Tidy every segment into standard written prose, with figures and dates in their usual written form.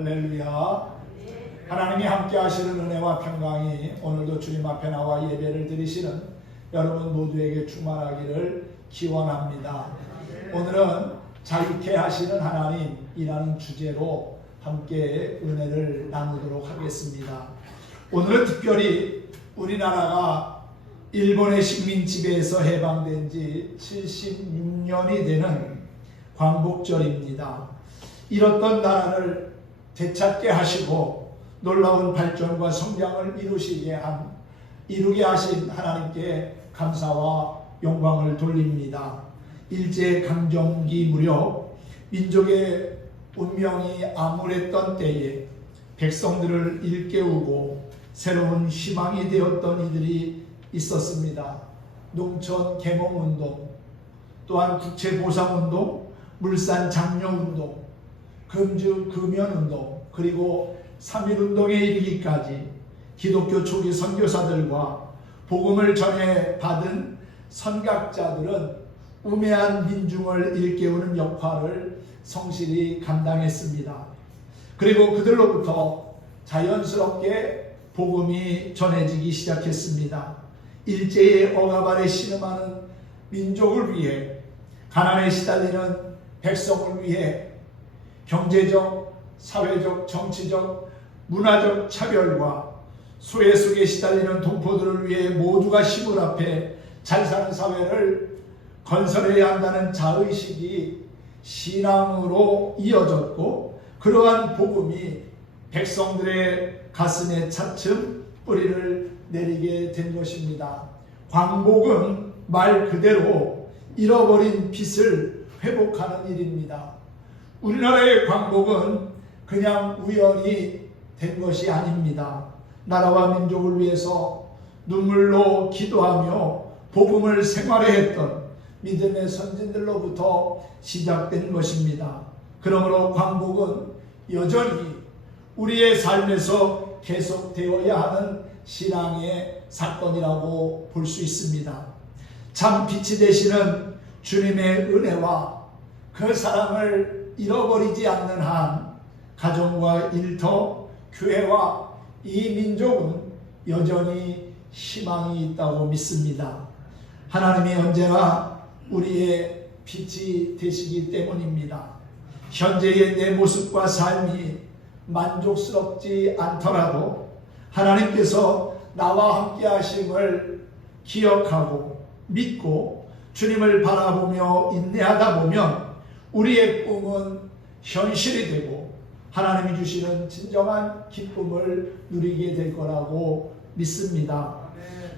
할렐루야. 하나님이 함께 하시는 은혜와 평강이 오늘도 주님 앞에 나와 예배를 드리시는 여러분 모두에게 충만하기를 기원합니다. 오늘은 자유케 하시는 하나님이라는 주제로 함께 은혜를 나누도록 하겠습니다. 오늘은 특별히 우리나라가 일본의 식민 지배에서 해방된 지 76년이 되는 광복절입니다. 잃었던 나라를 되찾게 하시고 놀라운 발전과 성장을 이루게 하신 하나님께 감사와 영광을 돌립니다. 일제강점기 무렵 민족의 운명이 암울했던 때에 백성들을 일깨우고 새로운 희망이 되었던 이들이 있었습니다. 농촌 계몽운동, 또한 국채보상운동, 물산장려운동, 금주금연운동, 그리고 3.1운동에 이르기까지 기독교 초기 선교사들과 복음을 전해 받은 선각자들은 우매한 민중을 일깨우는 역할을 성실히 감당했습니다. 그리고 그들로부터 자연스럽게 복음이 전해지기 시작했습니다. 일제의 억압 아래 신음하는 민족을 위해, 가난에 시달리는 백성을 위해 경제적, 사회적, 정치적, 문화적 차별과 소외 속에 시달리는 동포들을 위해 모두가 시물 앞에 잘 사는 사회를 건설해야 한다는 자의식이 신앙으로 이어졌고, 그러한 복음이 백성들의 가슴에 차츰 뿌리를 내리게 된 것입니다. 광복은 말 그대로 잃어버린 빛을 회복하는 일입니다. 우리나라의 광복은 그냥 우연히 된 것이 아닙니다. 나라와 민족을 위해서 눈물로 기도하며 복음을 생활해 했던 믿음의 선진들로부터 시작된 것입니다. 그러므로 광복은 여전히 우리의 삶에서 계속되어야 하는 신앙의 사건이라고 볼 수 있습니다. 참 빛이 되시는 주님의 은혜와 그 사랑을 잃어버리지 않는 한 가정과 일터, 교회와 이 민족은 여전히 희망이 있다고 믿습니다. 하나님이 언제나 우리의 빛이 되시기 때문입니다. 현재의 내 모습과 삶이 만족스럽지 않더라도 하나님께서 나와 함께 하심을 기억하고 믿고 주님을 바라보며 인내하다 보면 우리의 꿈은 현실이 되고 하나님이 주시는 진정한 기쁨을 누리게 될 거라고 믿습니다.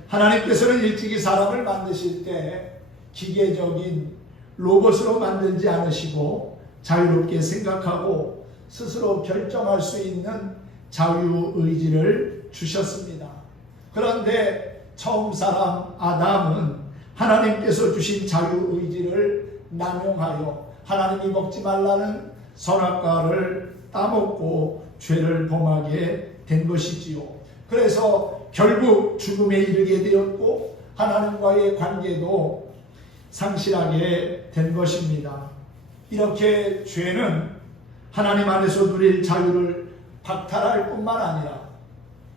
하나님께서는 일찍이 사람을 만드실 때 기계적인 로봇으로 만들지 않으시고 자유롭게 생각하고 스스로 결정할 수 있는 자유의지를 주셨습니다. 그런데 처음 사람 아담은 하나님께서 주신 자유의지를 남용하여 하나님이 먹지 말라는 선악과를 따먹고 죄를 범하게 된 것이지요. 그래서 결국 죽음에 이르게 되었고 하나님과의 관계도 상실하게 된 것입니다. 이렇게 죄는 하나님 안에서 누릴 자유를 박탈할 뿐만 아니라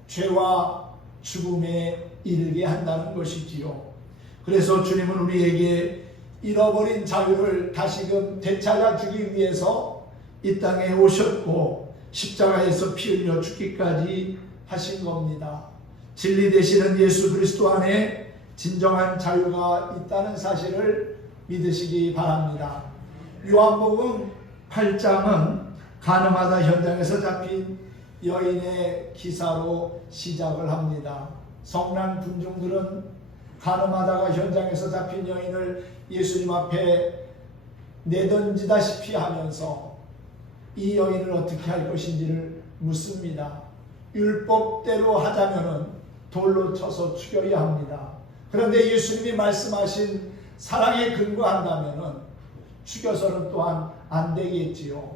죄와 죽음에 이르게 한다는 것이지요. 그래서 주님은 우리에게 잃어버린 자유를 다시금 되찾아 주기 위해서 이 땅에 오셨고 십자가에서 피 흘려 죽기까지 하신 겁니다. 진리 되시는 예수 그리스도 안에 진정한 자유가 있다는 사실을 믿으시기 바랍니다. 요한복음 8장은 가늠하다 현장에서 잡힌 여인의 기사로 시작을 합니다. 성난 군중들은 가늠하다가 현장에서 잡힌 여인을 예수님 앞에 내던지다시피 하면서 이 여인을 어떻게 할 것인지를 묻습니다. 율법대로 하자면은 돌로 쳐서 죽여야 합니다. 그런데 예수님이 말씀하신 사랑에 근거한다면은 죽여서는 또한 안 되겠지요.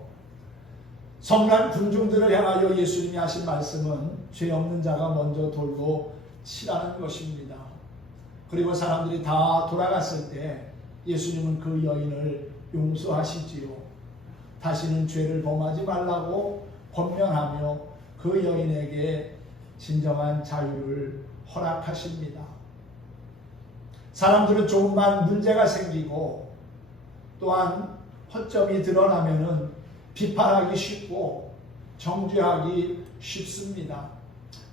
성난 군중들을 향하여 예수님이 하신 말씀은 죄 없는 자가 먼저 돌로 치라는 것입니다. 그리고 사람들이 다 돌아갔을 때 예수님은 그 여인을 용서하시지요. 다시는 죄를 범하지 말라고 권면하며 그 여인에게 진정한 자유를 허락하십니다. 사람들은 조금만 문제가 생기고 또한 허점이 드러나면은 비판하기 쉽고 정죄하기 쉽습니다.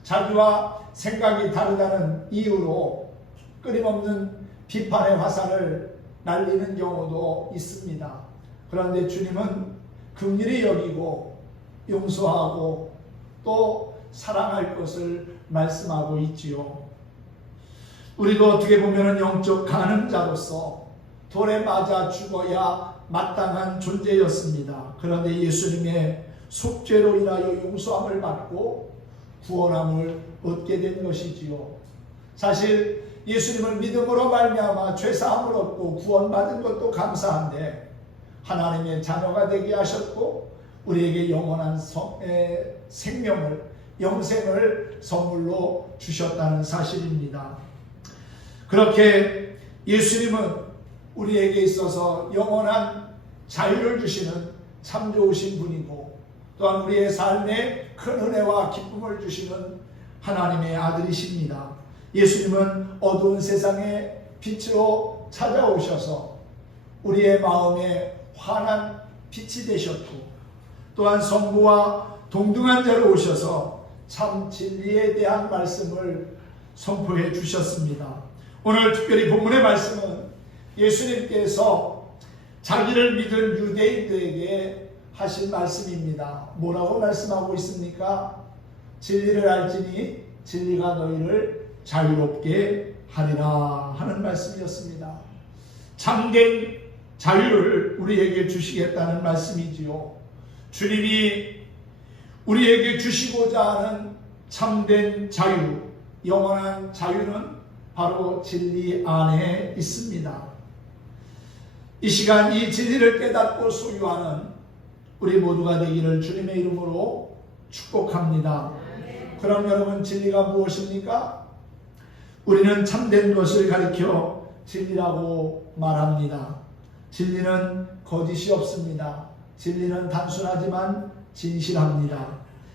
자기와 생각이 다르다는 이유로 끊임없는 비판의 화살을 날리는 경우도 있습니다. 그런데 주님은 긍휼히 여기고 용서하고 또 사랑할 것을 말씀하고 있지요. 우리도 어떻게 보면 영적 간음자로서 돌에 맞아 죽어야 마땅한 존재였습니다. 그런데 예수님의 속죄로 인하여 용서함을 받고 구원함을 얻게 된 것이지요. 사실 예수님을 믿음으로 말미암아 죄사함을 얻고 구원받은 것도 감사한데 하나님의 자녀가 되게 하셨고 우리에게 영원한 생명을, 영생을 선물로 주셨다는 사실입니다. 그렇게 예수님은 우리에게 있어서 영원한 자유를 주시는 참 좋으신 분이고 또한 우리의 삶에 큰 은혜와 기쁨을 주시는 하나님의 아들이십니다. 예수님은 어두운 세상에 빛으로 찾아오셔서 우리의 마음에 환한 빛이 되셨고 또한 성부와 동등한 자로 오셔서 참 진리에 대한 말씀을 선포해 주셨습니다. 오늘 특별히 본문의 말씀은 예수님께서 자기를 믿은 유대인들에게 하신 말씀입니다. 뭐라고 말씀하고 있습니까? 진리를 알지니 진리가 너희를 자유롭게 하리라 하는 말씀이었습니다. 참된 자유를 우리에게 주시겠다는 말씀이지요. 주님이 우리에게 주시고자 하는 참된 자유, 영원한 자유는 바로 진리 안에 있습니다. 이 시간 이 진리를 깨닫고 소유하는 우리 모두가 되기를 주님의 이름으로 축복합니다. 그럼 여러분, 진리가 무엇입니까? 우리는 참된 것을 가리켜 진리라고 말합니다. 진리는 거짓이 없습니다. 진리는 단순하지만 진실합니다.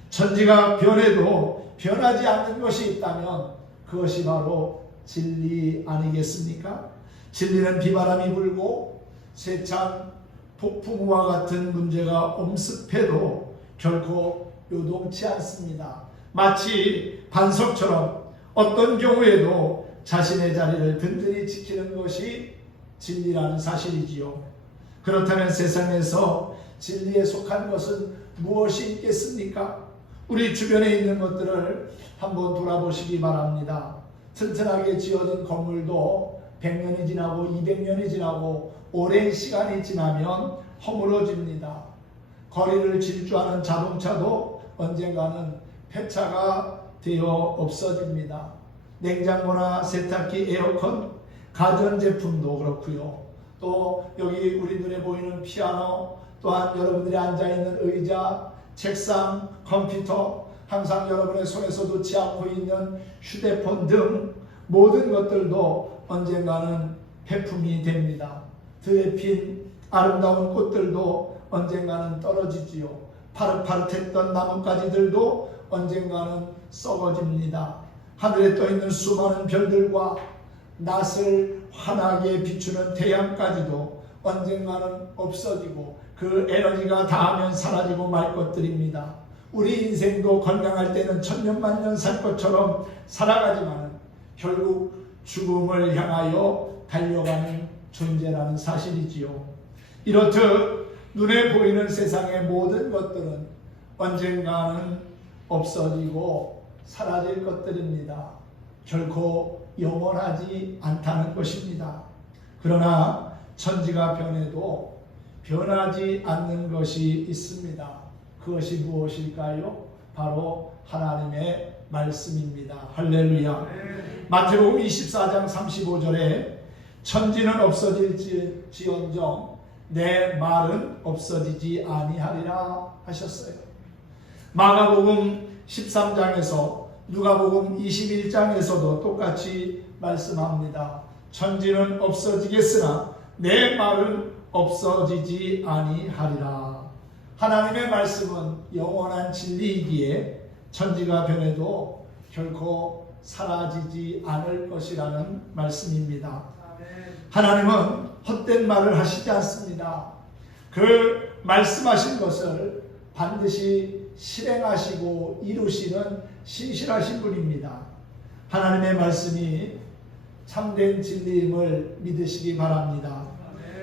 천지가 변해도 변하지 않는 것이 있다면 그것이 바로 진리 아니겠습니까? 진리는 비바람이 불고 세찬 폭풍우와 같은 문제가 엄습해도 결코 요동치 않습니다. 마치 반석처럼 어떤 경우에도 자신의 자리를 든든히 지키는 것이 진리라는 사실이지요. 그렇다면 세상에서 진리에 속한 것은 무엇이 있겠습니까? 우리 주변에 있는 것들을 한번 돌아보시기 바랍니다. 튼튼하게 지어진 건물도 100년이 지나고 200년이 지나고 오랜 시간이 지나면 허물어집니다. 거리를 질주하는 자동차도 언젠가는 폐차가 되어 없어집니다. 냉장고나 세탁기, 에어컨, 가전제품도 그렇고요. 또 여기 우리 눈에 보이는 피아노, 또한 여러분들이 앉아있는 의자, 책상, 컴퓨터, 항상 여러분의 손에서 놓지 않고 있는 휴대폰 등 모든 것들도 언젠가는 폐품이 됩니다. 들에 핀 아름다운 꽃들도 언젠가는 떨어지지요. 파릇파릇했던 나뭇가지들도 언젠가는 썩어집니다. 하늘에 떠있는 수많은 별들과 낯을 환하게 비추는 태양까지도 언젠가는 없어지고 그 에너지가 닿으면 사라지고 말 것들입니다. 우리 인생도 건강할 때는 천년만년 살 것처럼 살아가지만 결국 죽음을 향하여 달려가는 존재라는 사실이지요. 이렇듯 눈에 보이는 세상의 모든 것들은 언젠가는 없어지고 사라질 것들입니다. 결코 영원하지 않다는 것입니다. 그러나 천지가 변해도 변하지 않는 것이 있습니다. 그것이 무엇일까요? 바로 하나님의 말씀입니다. 할렐루야. 마태복음 24장 35절에 천지는 없어질지언정 내 말은 없어지지 아니하리라 하셨어요. 마가복음 13장에서 누가복음 21장에서도 똑같이 말씀합니다. 천지는 없어지겠으나 내 말은 없어지지 아니하리라. 하나님의 말씀은 영원한 진리이기에 천지가 변해도 결코 사라지지 않을 것이라는 말씀입니다. 하나님은 헛된 말을 하시지 않습니다. 그 말씀하신 것을 반드시 실행하시고 이루시는 신실하신 분입니다. 하나님의 말씀이 참된 진리임을 믿으시기 바랍니다.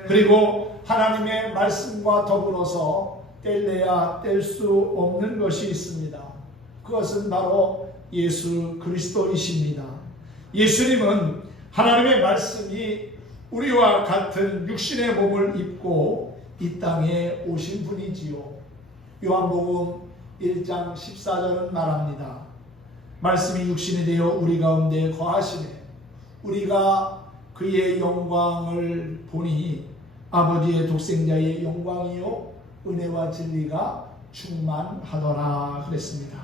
그리고 하나님의 말씀과 더불어서 뗄래야 뗄 수 없는 것이 있습니다. 그것은 바로 예수 그리스도이십니다. 예수님은 하나님의 말씀이 우리와 같은 육신의 몸을 입고 이 땅에 오신 분이지요. 요한복음 1장 14절은 말합니다. 말씀이 육신이 되어 우리 가운데 거하시매 우리가 그의 영광을 보니 아버지의 독생자의 영광이요 은혜와 진리가 충만하더라 그랬습니다.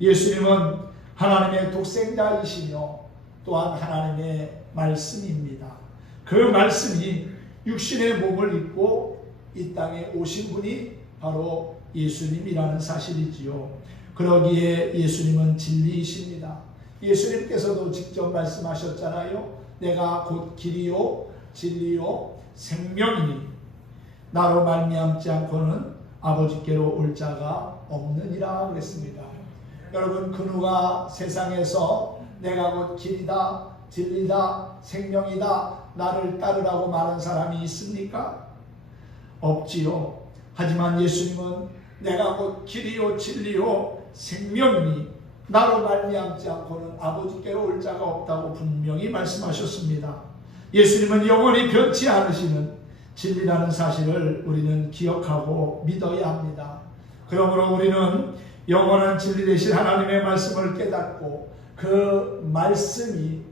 예수님은 하나님의 독생자이시며 또한 하나님의 말씀입니다. 그 말씀이 육신의 몸을 입고 이 땅에 오신 분이 바로 예수님이라는 사실이지요. 그러기에 예수님은 진리이십니다. 예수님께서도 직접 말씀하셨잖아요. 내가 곧 길이요 진리요 생명이니 나로 말미암지 않고는 아버지께로 올 자가 없느니라 그랬습니다. 여러분, 그 누가 세상에서 내가 곧 길이다 진리다 생명이다 나를 따르라고 말한 사람이 있습니까? 없지요. 하지만 예수님은 내가 곧 길이요 진리요 생명이니 나로 말미암지 않고는 아버지께로 올 자가 없다고 분명히 말씀하셨습니다. 예수님은 영원히 변치 않으시는 진리라는 사실을 우리는 기억하고 믿어야 합니다. 그러므로 우리는 영원한 진리 되신 하나님의 말씀을 깨닫고 그 말씀이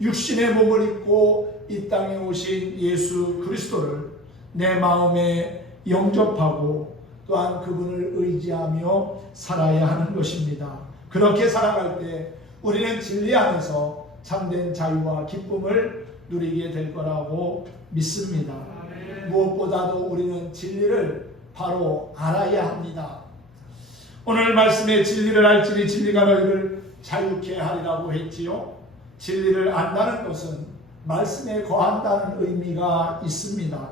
육신의 몸을 입고 이 땅에 오신 예수 그리스도를 내 마음에 영접하고 또한 그분을 의지하며 살아야 하는 것입니다. 그렇게 살아갈 때 우리는 진리 안에서 참된 자유와 기쁨을 누리게 될 거라고 믿습니다. 무엇보다도 우리는 진리를 바로 알아야 합니다. 오늘 말씀에 진리를 알지니 진리가 너희를 자유케 하리라고 했지요. 진리를 안다는 것은 말씀에 거한다는 의미가 있습니다.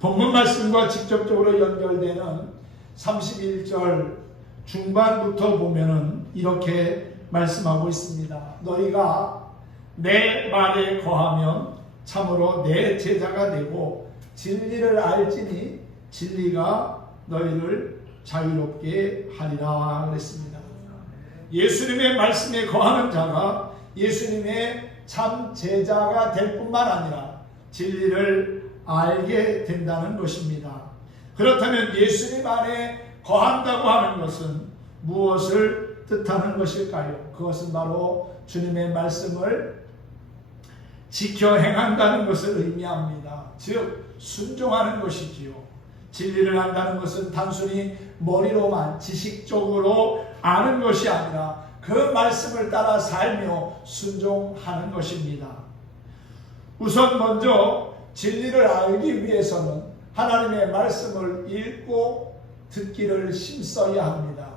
본문 말씀과 직접적으로 연결되는 31절 중반부터 보면은 이렇게 말씀하고 있습니다. 너희가 내 말에 거하면 참으로 내 제자가 되고 진리를 알지니 진리가 너희를 자유롭게 하리라 그랬습니다. 예수님의 말씀에 거하는 자가 예수님의 참 제자가 될 뿐만 아니라 진리를 알게 된다는 것입니다. 그렇다면 예수님 안에 거한다고 하는 것은 무엇을 뜻하는 것일까요? 그것은 바로 주님의 말씀을 지켜 행한다는 것을 의미합니다. 즉 순종하는 것이지요. 진리를 안다는 것은 단순히 머리로만 지식적으로 아는 것이 아니라 그 말씀을 따라 살며 순종하는 것입니다. 우선 먼저 진리를 알기 위해서는 하나님의 말씀을 읽고 듣기를 힘써야 합니다.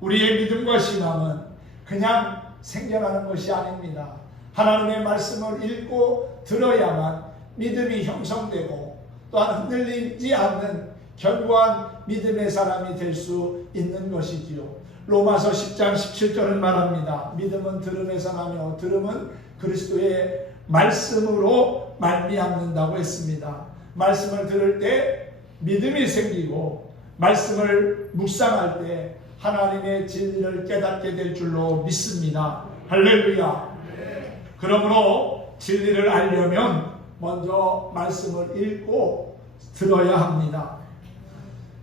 우리의 믿음과 신앙은 그냥 생겨나는 것이 아닙니다. 하나님의 말씀을 읽고 들어야만 믿음이 형성되고 또한 흔들리지 않는 견고한 믿음의 사람이 될 수 있는 것이지요. 로마서 10장 17절은 말합니다. 믿음은 들음에서 나며 들음은 그리스도의 말씀으로 말미암는다고 했습니다. 말씀을 들을 때 믿음이 생기고 말씀을 묵상할 때 하나님의 진리를 깨닫게 될 줄로 믿습니다. 할렐루야. 그러므로 진리를 알려면 먼저 말씀을 읽고 들어야 합니다.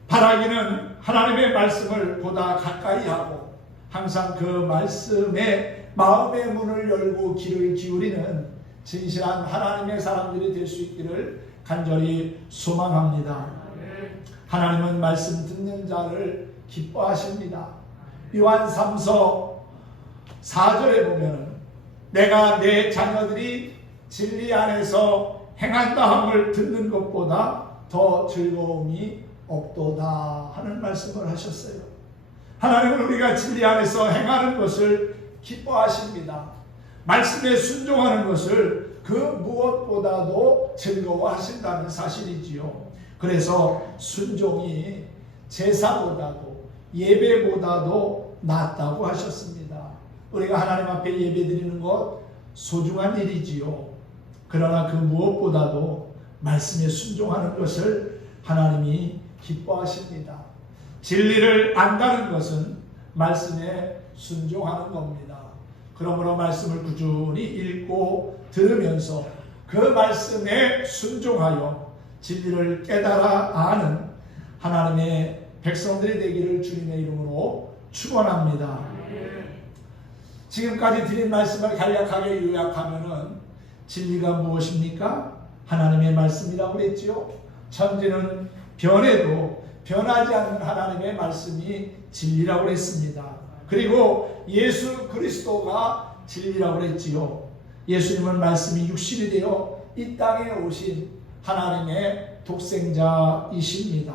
바라기는 하나님의 말씀을 보다 가까이 하고 항상 그 말씀에 마음의 문을 열고 귀를 기울이는 진실한 하나님의 사람들이 될 수 있기를 간절히 소망합니다. 하나님은 말씀 듣는 자를 기뻐하십니다. 요한 3서 4절에 보면 내가 내 자녀들이 진리 안에서 행한다 함을 듣는 것보다 더 즐거움이 없도다 하는 말씀을 하셨어요. 하나님은 우리가 진리 안에서 행하는 것을 기뻐하십니다. 말씀에 순종하는 것을 그 무엇보다도 즐거워하신다는 사실이지요. 그래서 순종이 제사보다도 예배보다도 낫다고 하셨습니다. 우리가 하나님 앞에 예배드리는 것 소중한 일이지요. 그러나 그 무엇보다도 말씀에 순종하는 것을 하나님이 기뻐하십니다. 진리를 안다는 것은 말씀에 순종하는 겁니다. 그러므로 말씀을 꾸준히 읽고 들으면서 그 말씀에 순종하여 진리를 깨달아 아는 하나님의 백성들이 되기를 주님의 이름으로 축원합니다. 지금까지 드린 말씀을 간략하게 요약하면은 진리가 무엇입니까? 하나님의 말씀이라고 그랬지요. 천지는 변해도 변하지 않는 하나님의 말씀이 진리라고 그랬습니다. 그리고 예수 그리스도가 진리라고 그랬지요. 예수님은 말씀이 육신이 되어 이 땅에 오신 하나님의 독생자이십니다.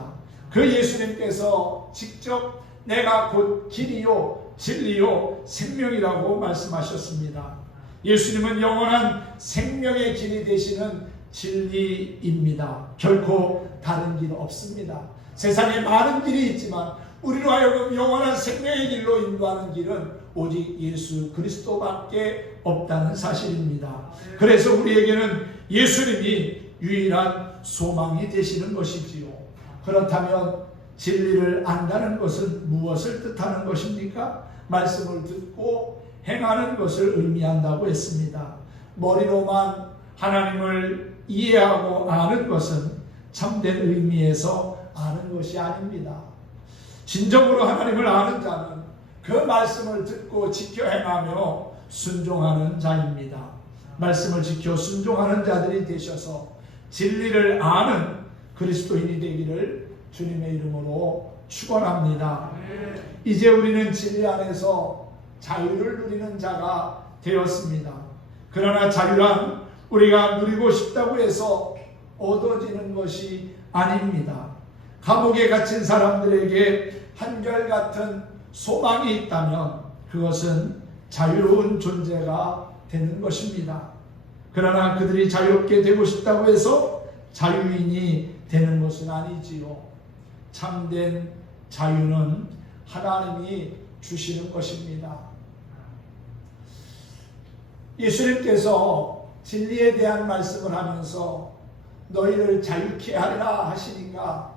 그 예수님께서 직접 내가 곧 길이요 진리요 생명이라고 말씀하셨습니다. 예수님은 영원한 생명의 길이 되시는 진리입니다. 결코 다른 길 없습니다. 세상에 많은 길이 있지만 우리로 하여금 영원한 생명의 길로 인도하는 길은 오직 예수 그리스도밖에 없다는 사실입니다. 그래서 우리에게는 예수님이 유일한 소망이 되시는 것이지요. 그렇다면 진리를 안다는 것은 무엇을 뜻하는 것입니까? 말씀을 듣고 행하는 것을 의미한다고 했습니다. 머리로만 하나님을 이해하고 아는 것은 참된 의미에서 아는 것이 아닙니다. 진정으로 하나님을 아는 자는 그 말씀을 듣고 지켜 행하며 순종하는 자입니다. 말씀을 지켜 순종하는 자들이 되셔서 진리를 아는 그리스도인이 되기를 주님의 이름으로 축원합니다. 이제 우리는 진리 안에서 자유를 누리는 자가 되었습니다. 그러나 자유란 우리가 누리고 싶다고 해서 얻어지는 것이 아닙니다. 감옥에 갇힌 사람들에게 한결같은 소망이 있다면 그것은 자유로운 존재가 되는 것입니다. 그러나 그들이 자유롭게 되고 싶다고 해서 자유인이 되는 것은 아니지요. 참된 자유는 하나님이 주시는 것입니다. 예수님께서 진리에 대한 말씀을 하면서 너희를 자유케 하리라 하시니까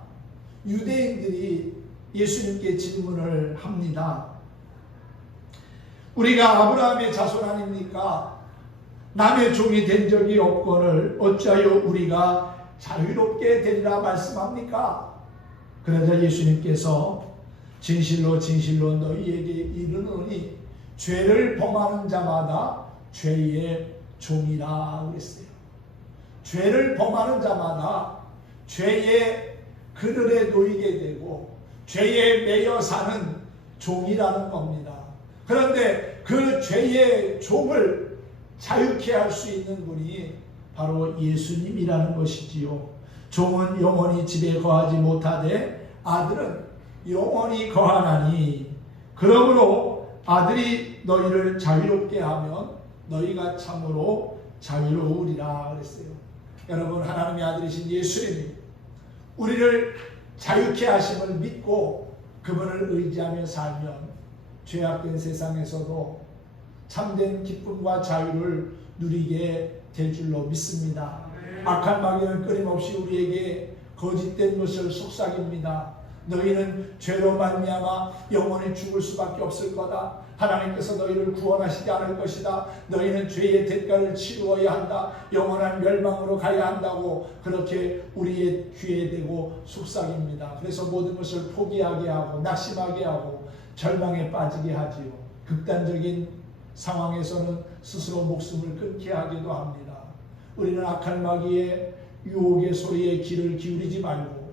유대인들이 예수님께 질문을 합니다. 우리가 아브라함의 자손 아닙니까? 남의 종이 된 적이 없거늘 어찌하여 우리가 자유롭게 되리라 말씀합니까? 그러자 예수님께서 진실로 진실로 너희에게 이르노니 죄를 범하는 자마다 죄의 종이라 그랬어요. 죄를 범하는 자마다 죄의 그늘에 놓이게 되고 죄에 매여 사는 종이라는 겁니다. 그런데 그 죄의 종을 자유케 할 수 있는 분이 바로 예수님이라는 것이지요. 종은 영원히 집에 거하지 못하되 아들은 영원히 거하나니 그러므로 아들이 너희를 자유롭게 하면 너희가 참으로 자유로우리라 그랬어요. 여러분, 하나님의 아들이신 예수님이 우리를 자유케 하심을 믿고 그분을 의지하며 살면 죄악된 세상에서도 참된 기쁨과 자유를 누리게 될 줄로 믿습니다. 악한 마귀는 끊임없이 우리에게 거짓된 것을 속삭입니다. 너희는 죄로 말미암아 영원히 죽을 수밖에 없을 거다. 하나님께서 너희를 구원하시지 않을 것이다. 너희는 죄의 대가를 치루어야 한다. 영원한 멸망으로 가야 한다고 그렇게 우리의 귀에 대고 속삭입니다. 그래서 모든 것을 포기하게 하고 낙심하게 하고 절망에 빠지게 하지요. 극단적인 상황에서는 스스로 목숨을 끊게 하기도 합니다. 우리는 악한 마귀의 유혹의 소리에 귀를 기울이지 말고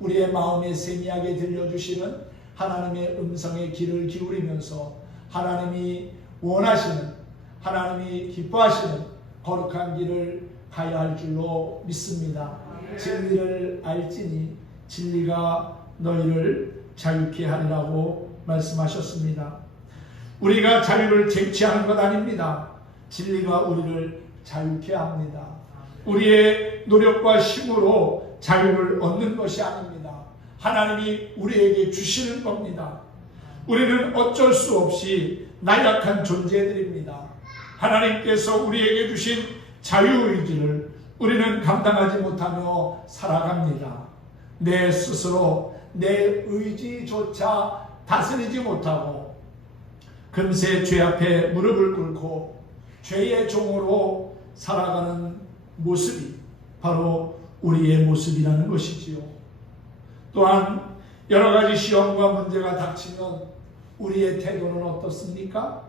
우리의 마음에 세미하게 들려주시는 하나님의 음성에 귀를 기울이면서 하나님이 원하시는, 하나님이 기뻐하시는 거룩한 길을 가야 할 줄로 믿습니다. 진리를 알지니 진리가 너희를 자유케 하리라고 말씀하셨습니다. 우리가 자유를 쟁취하는 것 아닙니다. 진리가 우리를 자유케 합니다. 우리의 노력과 힘으로 자유를 얻는 것이 아닙니다. 하나님이 우리에게 주시는 겁니다. 우리는 어쩔 수 없이 나약한 존재들입니다. 하나님께서 우리에게 주신 자유의지를 우리는 감당하지 못하며 살아갑니다. 내 스스로 내 의지조차 다스리지 못하고 금세 죄 앞에 무릎을 꿇고 죄의 종으로 살아가는 모습이 바로 우리의 모습이라는 것이지요. 또한 여러 가지 시험과 문제가 닥치면 우리의 태도는 어떻습니까?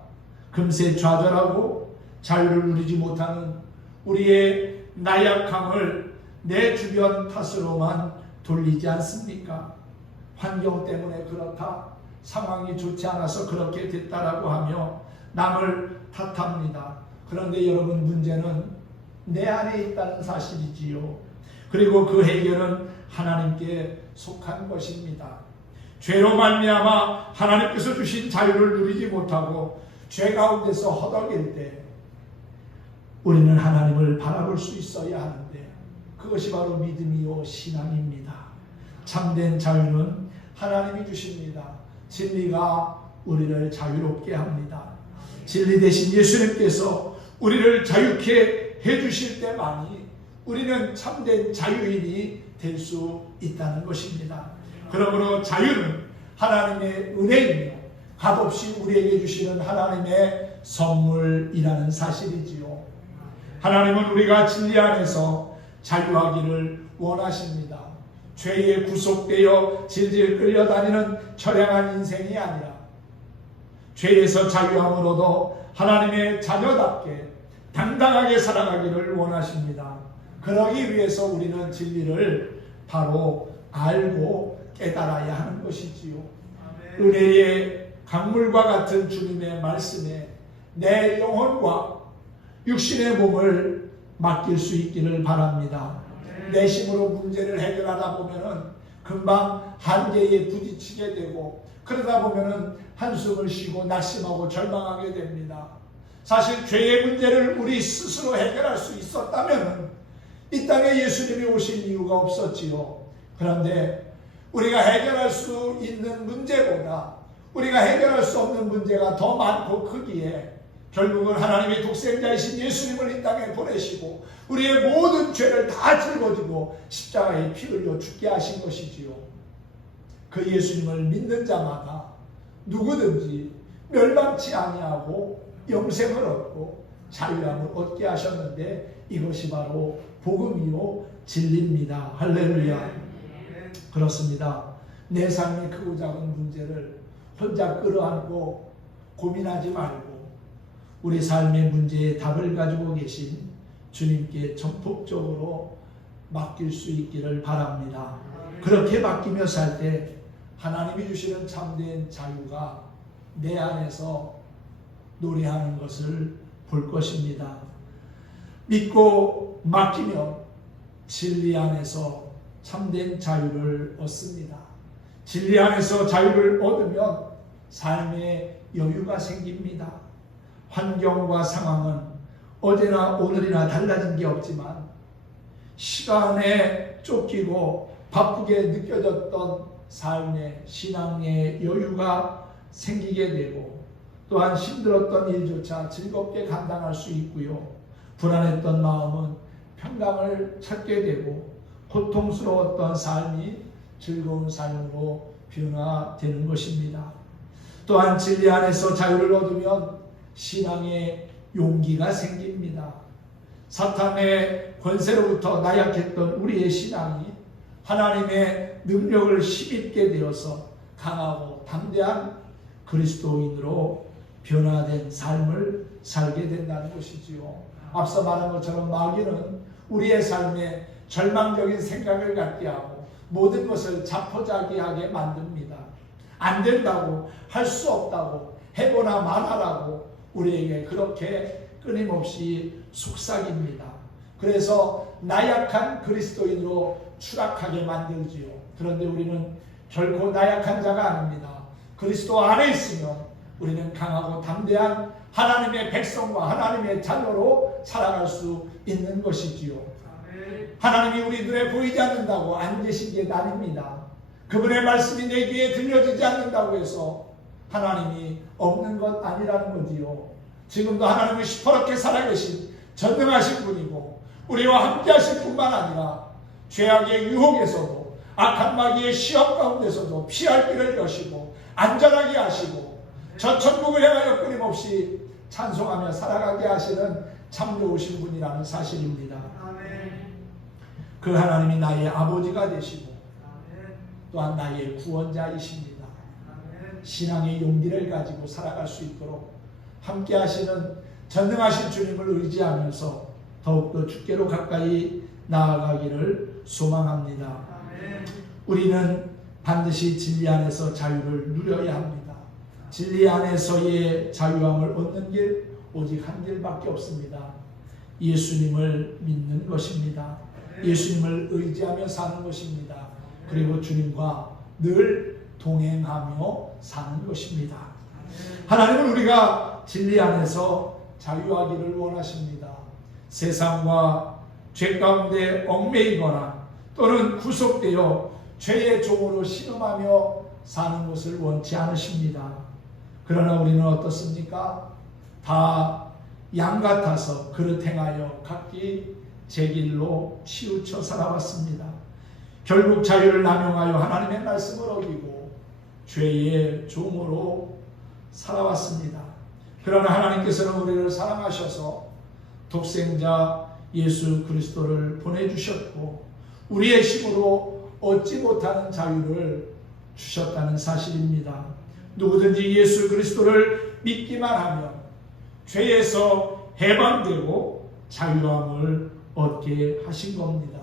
금세 좌절하고 자유를 누리지 못하는 우리의 나약함을 내 주변 탓으로만 돌리지 않습니까? 환경 때문에 그렇다, 상황이 좋지 않아서 그렇게 됐다라고 하며 남을 탓합니다. 그런데 여러분, 문제는 내 안에 있다는 사실이지요. 그리고 그 해결은 하나님께 속한 것입니다. 죄로 말미암아 하나님께서 주신 자유를 누리지 못하고 죄 가운데서 허덕일 때 우리는 하나님을 바라볼 수 있어야 하는데 그것이 바로 믿음이요 신앙입니다. 참된 자유는 하나님이 주십니다. 진리가 우리를 자유롭게 합니다. 진리 대신 예수님께서 우리를 자유케 해주실 때만이 우리는 참된 자유인이 될 수 있다는 것입니다. 그러므로 자유는 하나님의 은혜이며 값없이 우리에게 주시는 하나님의 선물이라는 사실이지요. 하나님은 우리가 진리 안에서 자유하기를 원하십니다. 죄에 구속되어 질질 끌려다니는 처량한 인생이 아니라 죄에서 자유함으로도 하나님의 자녀답게 당당하게 살아가기를 원하십니다. 그러기 위해서 우리는 진리를 바로 알고 깨달아야 하는 것이지요. 은혜의 강물과 같은 주님의 말씀에 내 영혼과 육신의 몸을 맡길 수 있기를 바랍니다. 내 힘으로 문제를 해결하다 보면은 금방 한계에 부딪히게 되고 그러다 보면은 한숨을 쉬고 낙심하고 절망하게 됩니다. 사실 죄의 문제를 우리 스스로 해결할 수 있었다면은 이 땅에 예수님이 오신 이유가 없었지요. 그런데 우리가 해결할 수 있는 문제보다 우리가 해결할 수 없는 문제가 더 많고 크기에 결국은 하나님의 독생자이신 예수님을 이 땅에 보내시고 우리의 모든 죄를 다 짊어지고 십자가에 피 흘려 죽게 하신 것이지요. 그 예수님을 믿는 자마다 누구든지 멸망치 아니하고 영생을 얻고 자유함을 얻게 하셨는데 이것이 바로 복음이요 진리입니다. 할렐루야. 그렇습니다. 내 삶의 크고 작은 문제를 혼자 끌어안고 고민하지 말고 우리 삶의 문제에 답을 가지고 계신 주님께 전폭적으로 맡길 수 있기를 바랍니다. 그렇게 맡기며 살 때 하나님이 주시는 참된 자유가 내 안에서 노래하는 것을 볼 것입니다. 믿고 맡기면 진리 안에서 참된 자유를 얻습니다. 진리 안에서 자유를 얻으면 삶에 여유가 생깁니다. 환경과 상황은 어제나 오늘이나 달라진 게 없지만 시간에 쫓기고 바쁘게 느껴졌던 삶의 신앙의 여유가 생기게 되고 또한 힘들었던 일조차 즐겁게 감당할 수 있고요. 불안했던 마음은 평강을 찾게 되고 고통스러웠던 삶이 즐거운 삶으로 변화되는 것입니다. 또한 진리 안에서 자유를 얻으면 신앙의 용기가 생깁니다. 사탄의 권세로부터 나약했던 우리의 신앙이 하나님의 능력을 힘입게 되어서 강하고 담대한 그리스도인으로 변화된 삶을 살게 된다는 것이지요. 앞서 말한 것처럼 마귀는 우리의 삶에 절망적인 생각을 갖게 하고 모든 것을 자포자기하게 만듭니다. 안 된다고, 할 수 없다고, 해보나 말하라고 우리에게 그렇게 끊임없이 속삭입니다. 그래서 나약한 그리스도인으로 추락하게 만들지요. 그런데 우리는 결코 나약한 자가 아닙니다. 그리스도 안에 있으면 우리는 강하고 담대한 하나님의 백성과 하나님의 자녀로 살아갈 수 있는 것이지요. 하나님이 우리 눈에 보이지 않는다고 안 계신 게 아닙니다. 그분의 말씀이 내 귀에 들려지지 않는다고 해서 하나님이 없는 것 아니라는 거지요. 지금도 하나님은 시퍼렇게 살아계신 전능하신 분이고 우리와 함께 하실 뿐만 아니라 죄악의 유혹에서도 악한 마귀의 시험 가운데서도 피할 길을 여시고 안전하게 하시고 저 천국을 향하여 끊임없이 찬송하며 살아가게 하시는 참 좋으신 분이라는 사실입니다. 그 하나님이 나의 아버지가 되시고 또한 나의 구원자이십니다. 신앙의 용기를 가지고 살아갈 수 있도록 함께 하시는 전능하신 주님을 의지하면서 더욱더 주께로 가까이 나아가기를 소망합니다. 우리는 반드시 진리 안에서 자유를 누려야 합니다. 진리 안에서의 자유함을 얻는 길 오직 한 길밖에 없습니다. 예수님을 믿는 것입니다. 예수님을 의지하며 사는 것입니다. 그리고 주님과 늘 동행하며 사는 것입니다. 하나님은 우리가 진리 안에서 자유하기를 원하십니다. 세상과 죄 가운데 얽매이거나 또는 구속되어 죄의 종으로 신음하며 사는 것을 원치 않으십니다. 그러나 우리는 어떻습니까? 다 양 같아서 그릇 행하여 각기 제 길로 치우쳐 살아왔습니다. 결국 자유를 남용하여 하나님의 말씀을 어기고 죄의 종으로 살아왔습니다. 그러나 하나님께서는 우리를 사랑하셔서 독생자 예수 그리스도를 보내주셨고 우리의 힘으로 얻지 못하는 자유를 주셨다는 사실입니다. 누구든지 예수 그리스도를 믿기만 하면 죄에서 해방되고 자유함을 얻게 하신 겁니다.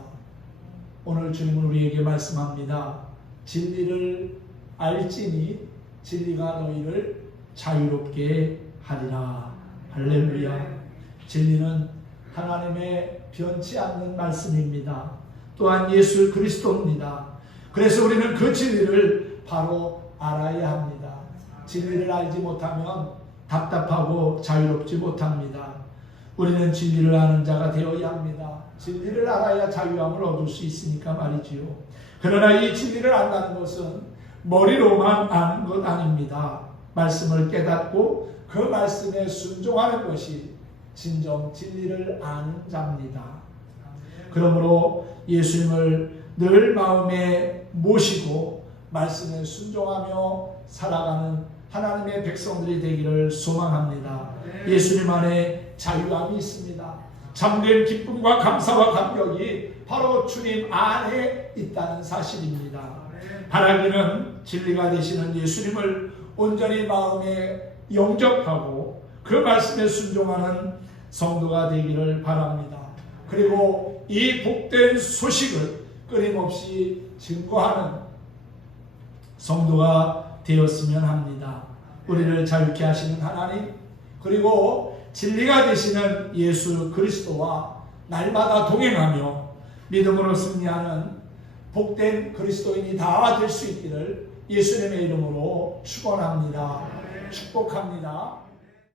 오늘 주님은 우리에게 말씀합니다. 진리를 알지니 진리가 너희를 자유롭게 하리라. 할렐루야. 진리는 하나님의 변치 않는 말씀입니다. 또한 예수 그리스도입니다. 그래서 우리는 그 진리를 바로 알아야 합니다. 진리를 알지 못하면 답답하고 자유롭지 못합니다. 우리는 진리를 아는 자가 되어야 합니다. 진리를 알아야 자유함을 얻을 수 있으니까 말이지요. 그러나 이 진리를 안다는 것은 머리로만 아는 것 아닙니다. 말씀을 깨닫고 그 말씀에 순종하는 것이 진정 진리를 아는 자입니다. 그러므로 예수님을 늘 마음에 모시고 말씀에 순종하며 살아가는 하나님의 백성들이 되기를 소망합니다. 예수님 안에 자유함이 있습니다. 참된 기쁨과 감사와 감격이 바로 주님 안에 있다는 사실입니다. 바라기는 진리가 되시는 예수님을 온전히 마음에 영접하고 그 말씀에 순종하는 성도가 되기를 바랍니다. 그리고 이 복된 소식을 끊임없이 증거하는 성도가 되었으면 합니다. 우리를 자유케 하시는 하나님, 그리고 진리가 되시는 예수 그리스도와 날마다 동행하며 믿음으로 승리하는 복된 그리스도인이 다 될 수 있기를 예수님의 이름으로 축원합니다. 축복합니다.